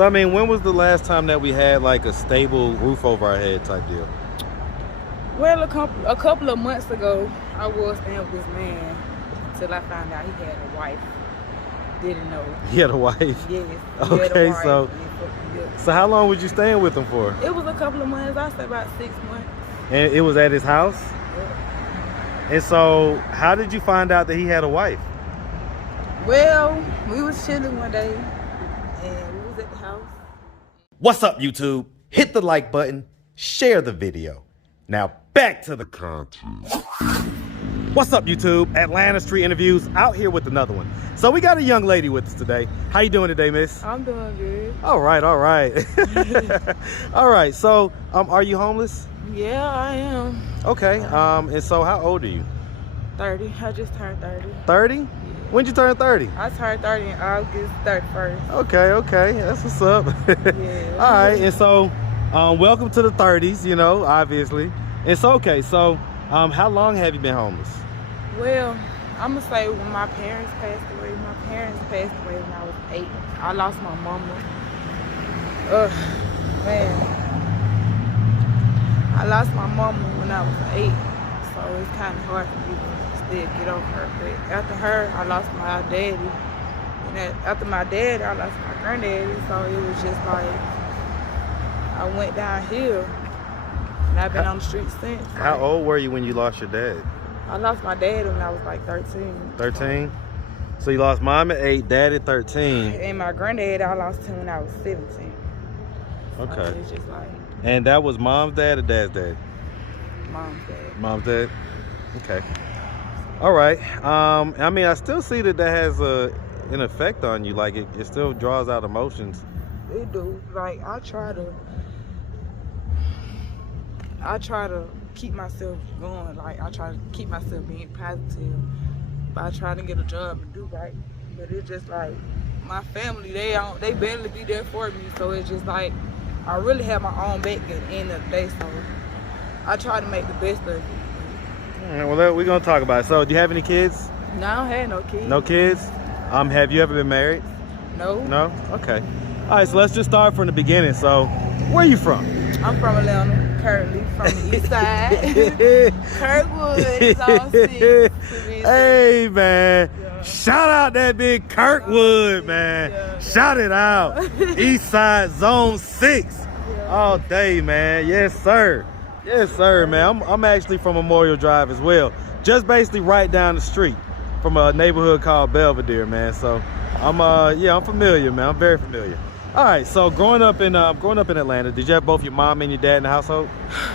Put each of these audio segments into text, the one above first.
So, I mean, when was the last time that we had like a stable roof over our head type deal? Well, a couple of months ago, I was staying with this man until I found out he had a wife. Didn't know. He had a wife? Yes. Okay, so how long was you staying with him for? It was a couple of months. I stayed about 6 months. And it was at his house? Yeah. And so, how did you find out that he had a wife? Well, we was chilling one day, and we was at the house. What's up, YouTube? Hit the like button, share the video. Now, back to the content. What's up, YouTube? Atlanta Street Interviews, out here with another one. So we got a young lady with us today. How you doing today, miss? I'm doing good. All right, all right. All right, so are you homeless? Yeah, I am. Okay, and so how old are you? 30. I just turned 30. 30? Yeah. When'd you turn 30? I turned 30 in August 31st. Okay, that's what's up. Yeah. All right, and so welcome to the 30s, you know, obviously. It's okay, so how long have you been homeless? Well, I'm gonna say when my parents passed away. My parents passed away when I was 8. I lost my mama. Ugh, man. I lost my mama when I was 8, so it's kind of hard for me to still get over her. But after her, I lost my daddy. And after my dad, I lost my granddaddy. So it was just like I went downhill, and I've been on the street since. How old were you when you lost your dad? I lost my dad when I was like 13. 13? So you lost mom at 8, dad at 13. And my granddad, I lost him when I was 17. Okay. So it's just like And that was mom's dad or dad's dad? mom's dad. Mom's dad? Okay. All right. I mean, I still see that has an effect on you. Like, it still draws out emotions. It do. Like, I try to keep myself going. Like, I try to keep myself being positive by trying to get a job and do right. But it's just like my family, they barely be there for me. So it's just like I really have my own back at the end of the day. So I try to make the best of it. All right, well, we're gonna talk about it. So, do you have any kids? No, I don't have no kids. No kids? Have you ever been married? No. No? Okay. All right, so let's just start from the beginning. So, where are you from? I'm from Atlanta, currently from the east side. Kirkwood is on 6. Hey, man. Yeah. Shout out that big Kirkwood, man. Yeah. Shout it out. East side, zone 6. Yeah. All day, man. Yes, sir. Yes, sir, man. I'm actually from Memorial Drive as well. Just basically right down the street from a neighborhood called Belvedere, man. So I'm familiar, man. I'm very familiar. All right, so growing up in Atlanta, did you have both your mom and your dad in the household?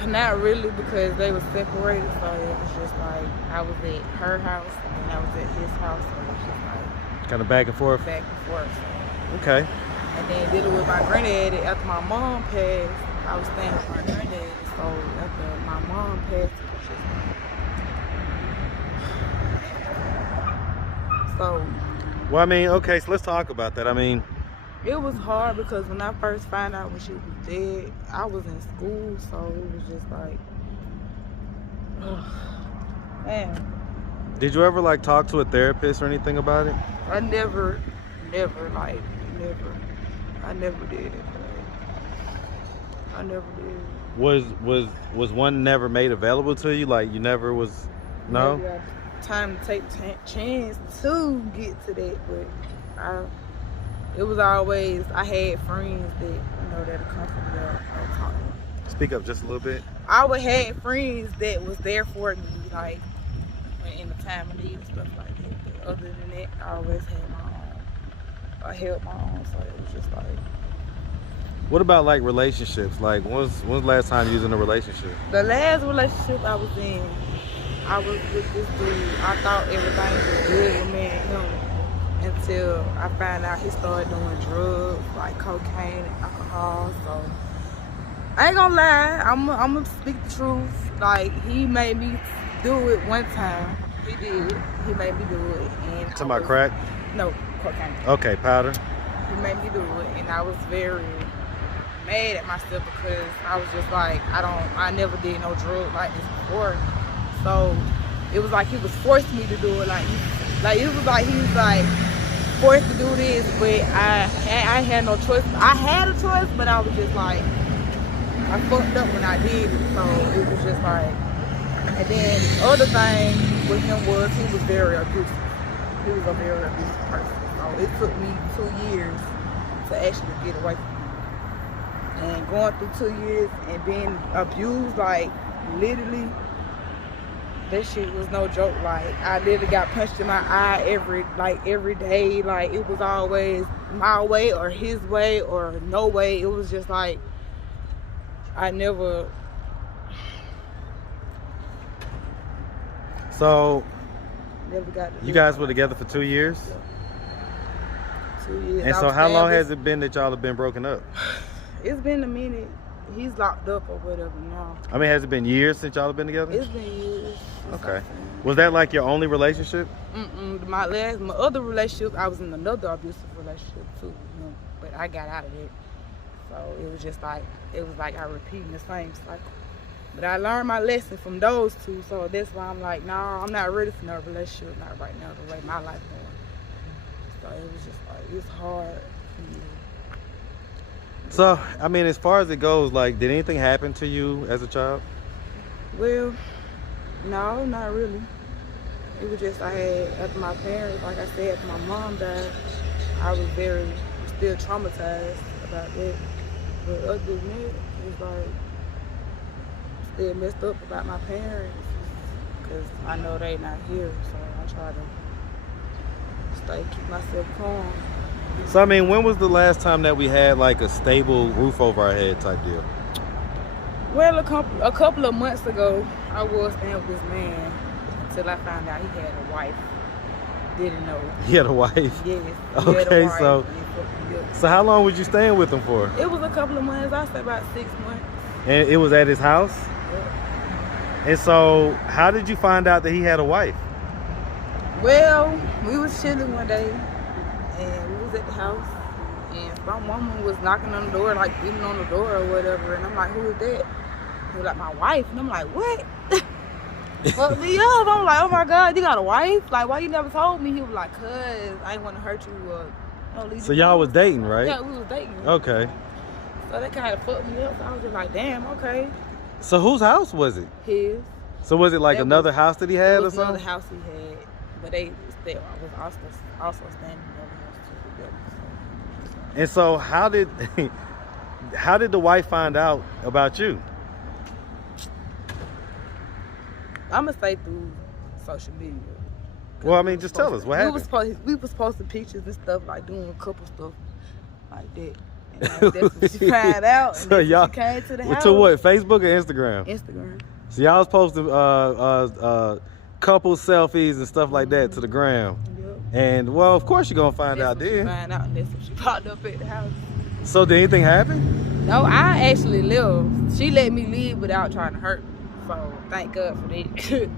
Not really, because they were separated, so it was just like I was at her house and I was at his house, so it was just like Kind of back and forth? back and forth. So. Okay. And then dealing with my granddad, after my mom passed, I was staying with my granddad, so after my mom passed, it was just like so. Well, I mean, okay, so let's talk about that. I mean, It was hard because when I first found out when she was dead, I was in school, so it was just like, man. did you ever like talk to a therapist or anything about it? I never did. I never did. Was one never made available to you? Like you never was? No. Maybe I had time to take chance to get to that, but it was always, I had friends that that'll come from there. Speak up just a little bit. I would have friends that was there for me, like when in the time of need and stuff like that. But other than that, I always had my own. I held my own, so it was just like. What about like relationships? Like when's the last time you was in a relationship? The last relationship I was in, I was with this dude. I thought everything was good with me and him until I found out he started doing drugs like cocaine and alcohol. So I ain't gonna lie, I'm gonna speak the truth. Like he made me do it one time. He did. He made me do it. And Talking about crack? No, cocaine. Okay, powder. He made me do it, and I was very mad at myself because I was just like, I never did no drug like this before. So it was like he was forcing me to do it. Like it was like he was like, forced to do this, but I had no choice. I had a choice, but I was just like, I fucked up when I did it. So it was just like, and then the other thing with him was he was very abusive. He was a very abusive person. So it took me 2 years to actually get away from him. And going through 2 years and being abused, like literally, that shit was no joke. Like I literally got punched in my eye every day. Like it was always my way or his way or no way. It was just like I never. So Never got to you guys were together for 2 years? Yeah. 2 years. And so how long has it been that y'all have been broken up? It's been a minute. He's locked up or whatever now. I mean, has it been years since y'all have been together? It's been years. Okay. Was that like your only relationship? My other relationship, I was in another abusive relationship too, you know, but I got out of it. So it was just like, I repeating the same cycle. But I learned my lesson from those two, so that's why I'm like, nah, I'm not ready for no relationship, not right now, the way my life going. So it was just like, it's hard for me. So, I mean, as far as it goes, like, did anything happen to you as a child? Well, no, not really. It was just after my parents, like I said, after my mom died, I was still traumatized about that. But other than that, it was like, still messed up about my parents because I know they not here, so I try to keep myself calm. So, I mean, when was the last time that we had like a stable roof over our head type deal? Well, a couple of months ago, I was staying with this man until I found out he had a wife. Didn't know. He had a wife? Yes. Okay, so how long was you staying with him for? It was a couple of months. I stayed about 6 months. And it was at his house? Yeah. And so, how did you find out that he had a wife? Well, we was chilling one day, and we was at the house, and some woman was knocking on the door, like beating on the door or whatever, and I'm like, who is that? He was like, my wife. And I'm like, what? Fuck me up. I'm like, oh my God, you got a wife? Like, why you never told me? He was like, cuz I ain't want to hurt you. So y'all was dating, right? Yeah, we was dating. Okay. So that kind of fucked me up. So I was just like, damn, okay. So whose house was it? His. So was it like another house that he had or something? Another house he had, but they still was also staying in another house too together. So. And so how did the wife find out about you? I'ma say through social media. Well, I mean, just tell us what happened. We was posting pictures and stuff, like doing couple stuff like that. And that's what she found out. So and y'all she came to the house. To what? Facebook or Instagram? Instagram. So y'all was posting couple selfies and stuff like that to the gram. Yep. And well, of course you're gonna find out then. She found out, and that's when she popped up at the house. So did anything happen? No, I actually lived. She let me leave without trying to hurt me. So thank God for that.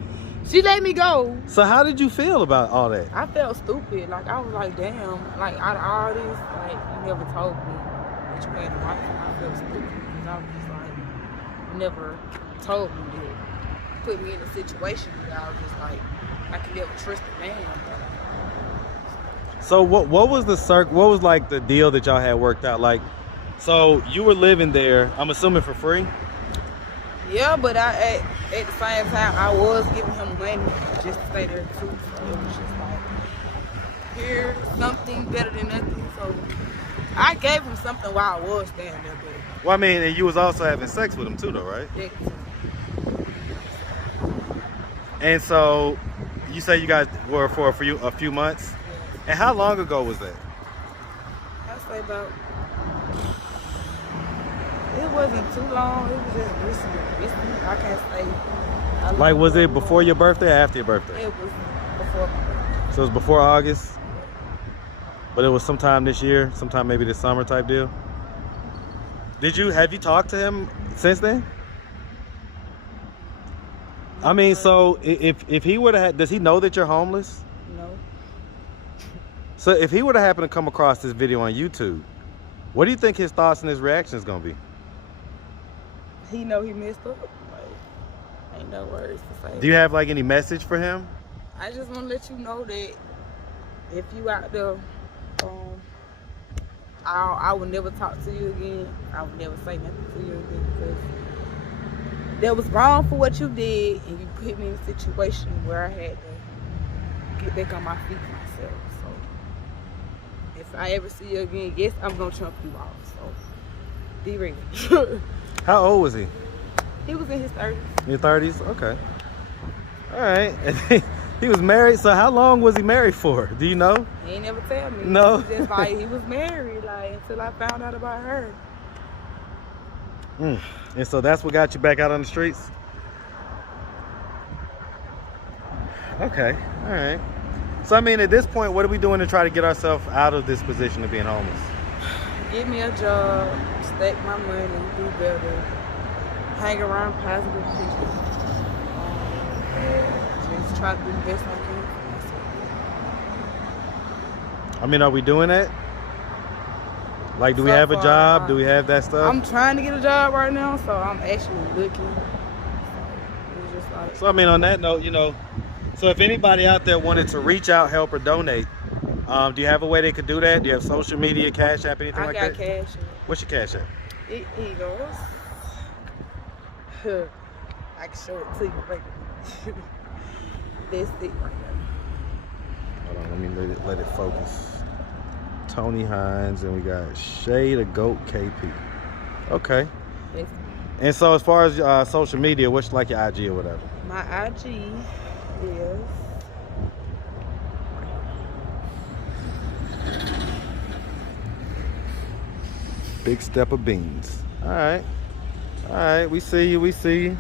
She let me go. So how did you feel about all that? I felt stupid. Like I was like, damn. Like out of all this, like you never told me that you had a wife. And I felt stupid because I was just like, you never told me that. Put me in a situation where I was just like, I could never trust a man. So what was what was like the deal that y'all had worked out? Like, so you were living there, I'm assuming for free? Yeah, but at the same time, I was giving him money just to stay there too. So it was just like, here's something better than nothing. So I gave him something while I was staying there. But well, I mean, and you was also having sex with him too, though, right? yeah. And so you say you guys were for a few months? Yeah. And how long ago was that? I'd say about, it wasn't too long. It was just recent. I can't say. Like, was it before your birthday or after your birthday? It was before my birthday. So it was before August? But it was sometime this year, sometime maybe this summer type deal? Have you talked to him since then? I mean, so if he would have, does he know that you're homeless? No. So if he would have happened to come across this video on YouTube, what do you think his thoughts and his reaction is going to be? He know he messed up. Like, ain't no words to say. Do you have like any message for him? I just want to let you know that if you out there I will never talk to you again. I will never say nothing to you again because that was wrong for what you did, and you put me in a situation where I had to get back on my feet myself. So if I ever see you again, yes, I'm gonna chump you off. So be ready. How old was he? He was in his 30s. In your 30s? Okay. All right. He was married. So how long was he married for? Do you know? He ain't never tell me. No. He was just like he was married, like until I found out about her. And so that's what got you back out on the streets? Okay. All right. So I mean, at this point, what are we doing to try to get ourselves out of this position of being homeless? Give me a job, stack my money, do better, hang around positive people, and just try to do the best I can for myself. I mean, are we doing that? Like, do we So have a far, job? Do we have that stuff? I'm trying to get a job right now, so I'm actually looking. So it's just like, So I mean, on that note, you know, so if anybody out there wanted to reach out, help, or donate, do you have a way they could do that? Do you have social media, Cash App, anything like that? I got cash. What's your Cash App? It goes. I can show it to you right now. That's it right now. Hold on, let me let it focus. Tony Hines, and we got shaedagoatkp. Okay. That's And so as far as social media, what's like your IG or whatever? my IG is Big Step of Beans. All right. All right. We see you. We see you.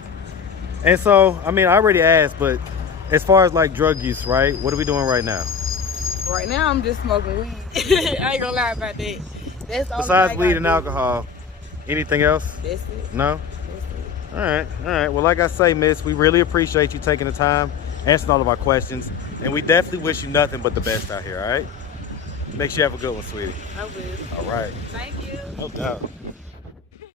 And so, I mean, I already asked, but as far as like drug use, right? What are we doing right now? right now. I'm just smoking weed. I ain't gonna lie about that. That's the only Besides thing I weed and do. alcohol, anything else? That's it. No? That's it. All right. All right. Well, like I say, miss, we really appreciate you taking the time, answering all of our questions. And we definitely wish you nothing but the best out here, all right? Make sure you have a good one, sweetie. I will. All right. Thank you. No doubt.